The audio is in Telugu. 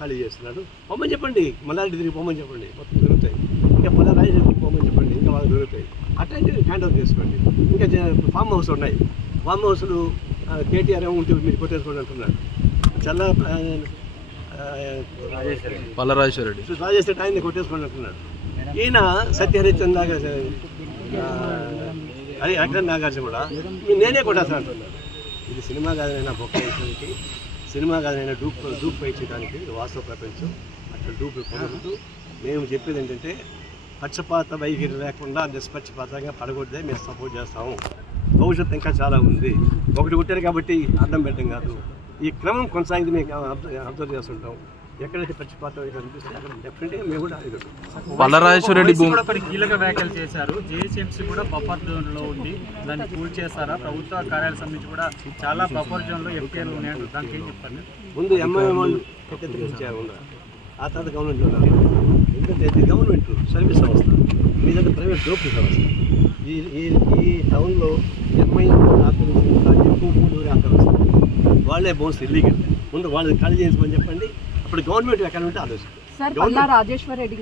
ఖాళీ చేస్తున్నాడు. పొమ్మని చెప్పండి మల్లారెడ్డి తిరిగి పొమ్మని చెప్పండి. మొత్తం దొరుకుతాయి ఇంకా రాజేశ్వరి తిరిగి పొమ్మని చెప్పండి ఇంకా వాళ్ళకి దొరుకుతాయి అట్లాంటివి హ్యాండ్ ఓవర్ చేసుకోండి. ఇంకా ఫామ్ హౌస్ ఉన్నాయి. ఫామ్ హౌస్లు కేటీఆర్ ఏమో ఉంటే మీరు కొట్టేసుకోండి అంటున్నాడు. చల్ల ఆ, ఆ, పల్లరాజేశ్వర రెడ్డి సో రాజేశ్వరి ఆయన్ని కొట్టేసుకోండి అంటున్నాడు. ఈయన సత్యహరిచంద్ దాకా అది అక్కడ నాగార్జున కూడా. నేనే కొట్టేస్తాను అంటున్నాడు. ఇది సినిమా కాదనైనా బొక్క వేయడానికి సినిమా కాదనైనా డూప్ డూప్ వేయించడానికి వాస్తవ ప్రపంచం. అట్లా డూప్ పొందుతూ మేము చెప్పేది ఏంటంటే పక్షపాత వైఖరి లేకుండా నిష్పక్షపాతంగా పడగొడితే మేము సపోర్ట్ చేస్తాము. భవిష్యత్తు ఇంకా చాలా ఉంది. ఒకటి కొట్టారు కాబట్టి అడ్డం పెట్టడం కాదు. ఈ క్రమం కొనసాగింది మేము అబ్జర్వ్ చేస్తుంటాం. ఎక్కడైతే పక్షపాతం అక్కడ డెఫినెట్గా మేము కూడా పల్లరాజేశ్వర రెడ్డి కొన్ని కీలక వ్యాఖ్యలు చేశారు. జేహెచ్ఎంసీ కూడా బఫర్ జోన్లో ఉంది. దాన్ని కూల్ చేస్తారా ప్రభుత్వ కార్యాలయం సంబంధించి కూడా చాలా బఫర్ జోన్లో ఎఫ్టీఆర్లు ఉన్నాయంటారు దానికి ఏం చెప్తారు ముందు ఎంఐఎం ఆ తర్వాత గవర్నమెంట్ ఉన్నారు. ఎందుకంటే ఇది గవర్నమెంట్ సర్వీస్ సంస్థ. మీదంటే ప్రైవేట్ దోపిడీ సంస్థ ఈ ఈ ఈ టౌన్లో ఎంఐఎం ఆక్రమించిన ఎక్కువ భూములు ఆక్రమిస్తారు వాళ్ళే బోన్స్ ఇల్లీగల్ ముందు వాళ్ళని ఖాళీ చేసుకోమని చెప్పండి. అప్పుడు గవర్నమెంట్ ఎక్కడ ఉంటే ఆలోచిస్తారు సార్ పల్లా రాజేశ్వర రెడ్డి